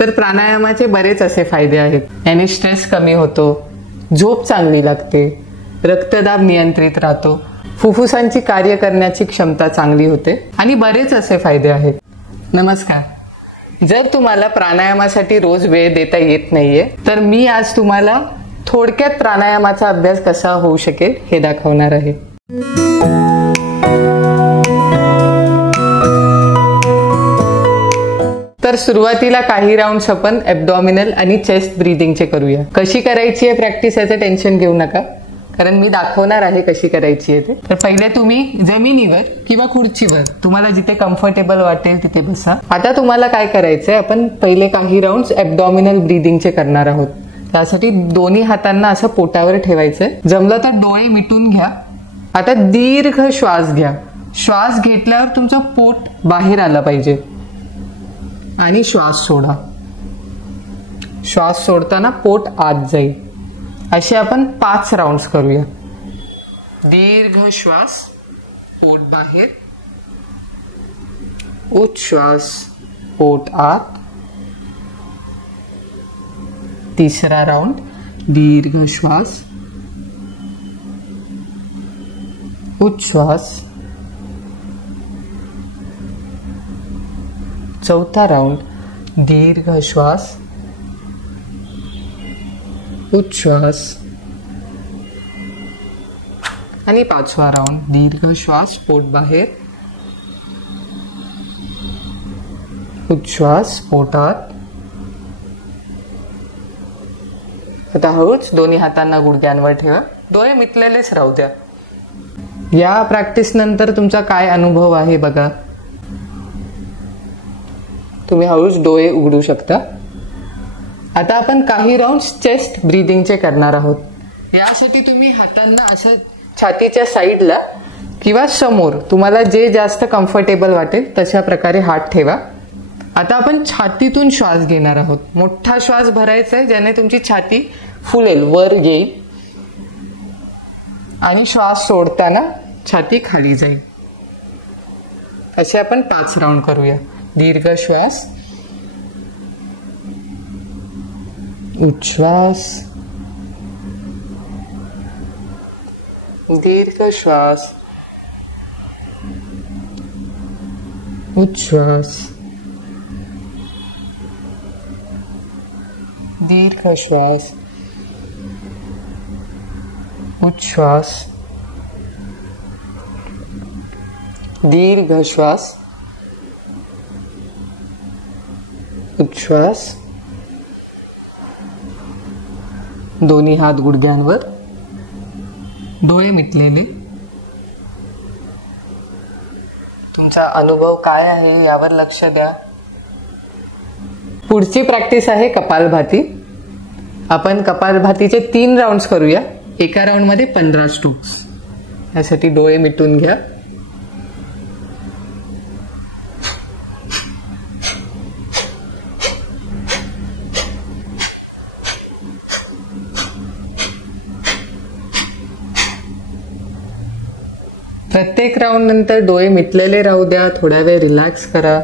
तर प्राणायामाचे बरेच असे फायदे आहेत। याने स्ट्रेस कमी होतो, झोप चांगली लागते, रक्तदाब नियंत्रित राहतो, फुफ्फुसांची कार्य करण्याची क्षमता चांगली होते आणि बरेच असे फायदे आहेत। नमस्कार, जर तुम्हाला प्राणायामासाठी रोज वेळ देता येत नाहीये तर मी आज तुम्हाला थोडक्यात प्राणायामाचा अभ्यास कसा होऊ शकेल हे दाखवणार आहे। तर सुरुवातीला काही राउंड्स आपण ॲब्डॉमिनल आणि चेस्ट ब्रीदिंगचे करूया। कशी करायची आहे प्रॅक्टिस याचं टेन्शन घेऊ नका, कारण मी दाखवणार आहे कशी करायची आहे ते। तर पहिले तुम्ही जमिनीवर किंवा खुर्चीवर तुम्हाला जिथे कम्फर्टेबल वाटेल तिथे बसा। आता तुम्हाला काय करायचंय, आपण पहिले काही राउंड्स ॲब्डॉमिनल ब्रीदिंगचे करणार आहोत। त्यासाठी दोन्ही हातांना असं पोटावर ठेवायचंय, जमलं तर डोळे मिटून घ्या। आता दीर्घ श्वास घ्या। श्वास घेतल्यावर तुमचं पोट बाहेर आलं पाहिजे आणि श्वास सोडा। श्वास सोडताना पोट आत जाईल। असे आपण 5 राउंड्स करूया। दीर्घ श्वास, पोट बाहेर, उच्छ्वास, पोट आत। तिसरा राउंड, दीर्घ श्वास, उच्छ्वास। चौथा राउंड, दीर्घ श्वास, उच्छ्वास आणि 5वा राउंड, दीर्घ श्वास, पोट बाहेर, उच्छ्वास, पोट आत। आता हळूच दोन्ही हातांना गुडघ्यांवर ठेवा, डोळे मिटलेलेच राहू द्या। या प्रॅक्टिस नंतर तुमचा काय अनुभव आहे बघा। तुम्ही हळूच डोळे उघडू शकता। आता आपण काही राउंड्स चेस्ट ब्रीदिंगचे करणार आहोत। यासाठी तुम्ही हातांना असं छातीच्या साईडला किंवा समोर तुम्हाला जे जास्त कम्फर्टेबल वाटेल तशा प्रकारे हात ठेवा। आता आपण छातीतून श्वास घेणार आहोत। मोठा श्वास भरायचा आहे, ज्याने तुमची छाती फुलेल, वर येईल आणि श्वास सोडताना छाती खाली जाईल। असे आपण 5 राउंड करूया। दीर्घ श्वास, उच्छ्वास, दीर्घ श्वास, उच्छ्वास, दीर्घ श्वास, उच्छ्वास, दीर्घ श्वास, उच्छ्वास। दोन्ही हात गुडघ्यांवर, डोळे मिटलेले। तुमचा अनुभव काय आहे यावर लक्ष द्या। पुढची प्रॅक्टिस आहे कपालभाती। आपण कपालभातीचे 3 राउंड्स करूया। एका राउंड मध्ये 15 स्ट्रोक्स। यासाठी डोळे मिटून घ्या। प्रत्येक राउंड नंतर डोळे मिटलेले राहू द्या, थोड्या वेळ रिलॅक्स करा।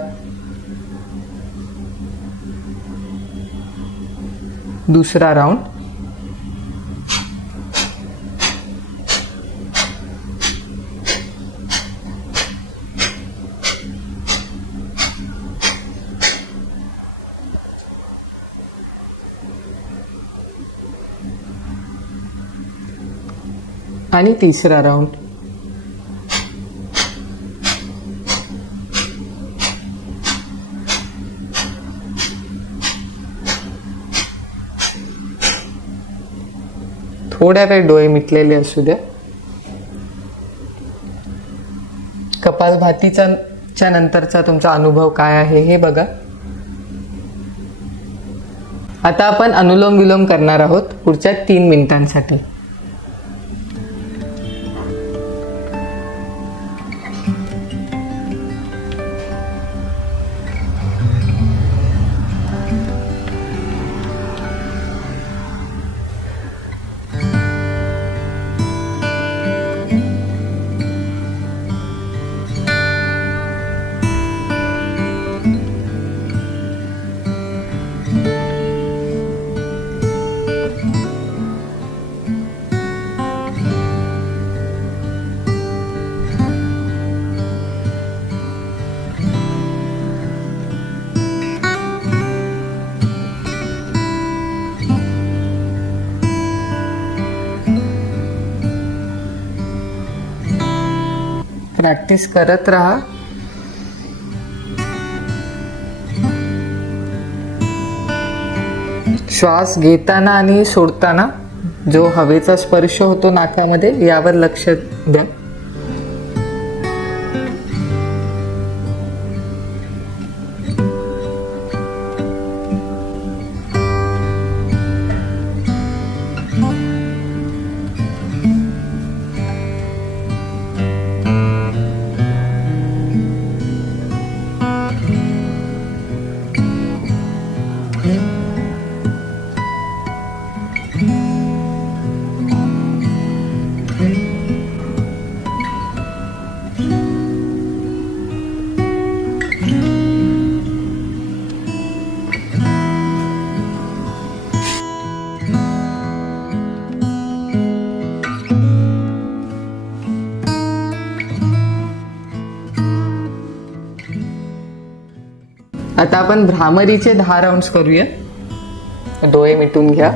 दुसरा राउंड, आणि तिसरा राउंड। थोड्या वेळ डोळे मिटलेले असू द्या। कपालभातीच्या नंतरचा तुमचा अनुभव काय आहे हे बघा। आता आपण अनुलोम विलोम करणार आहोत पुढच्या 3 मिनिटांसाठी। प्रॅक्टिस करत राहा. श्वास घेताना आणि सोडताना जो हवेचा स्पर्श होतो नाकामध्ये यावर लक्ष द्या. आता आपण भ्रामरीचे 10 राउंड्स करूया. डोळे मिटून घ्या.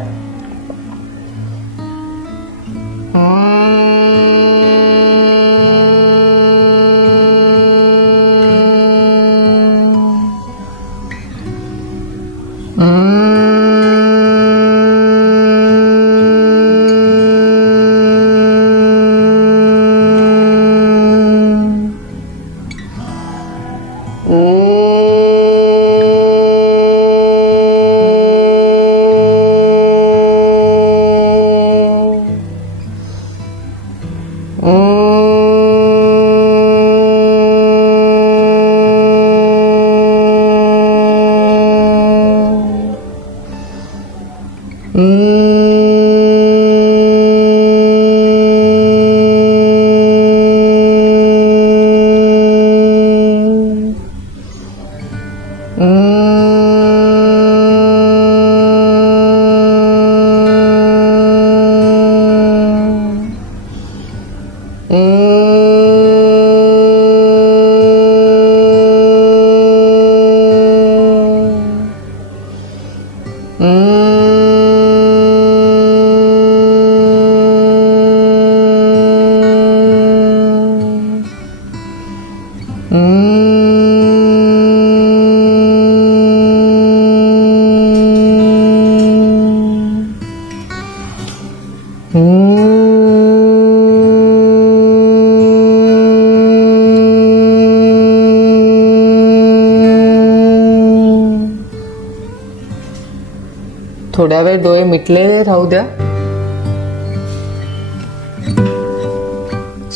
थोड्या वेळ डोळे मिटलेले राहू द्या.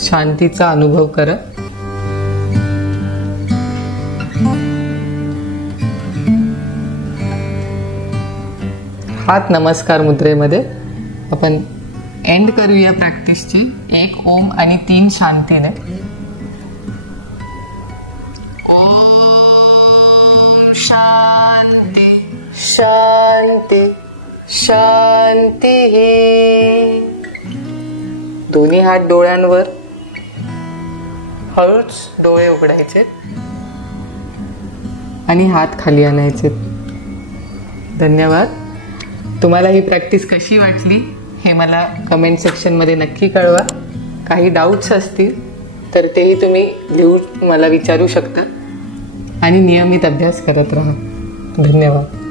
शांतीचा अनुभव करा. हात नमस्कार मुद्रेमध्ये आपण एंड करूया प्रॅक्टिसची 1 ओम आणि 3 शांतीने. ओम शांती शांती शांती. दोन्ही हात डोळ्यांवर. हळूच डोळे उघडायचे आणि हात खाली आणायचे. धन्यवाद. तुम्हाला ही प्रॅक्टिस कशी वाटली हे मला कमेंट सेक्शनमध्ये नक्की कळवा. काही डाऊट्स असतील तर तेही तुम्ही लिहून मला विचारू शकता आणि नियमित अभ्यास करत राहा. धन्यवाद.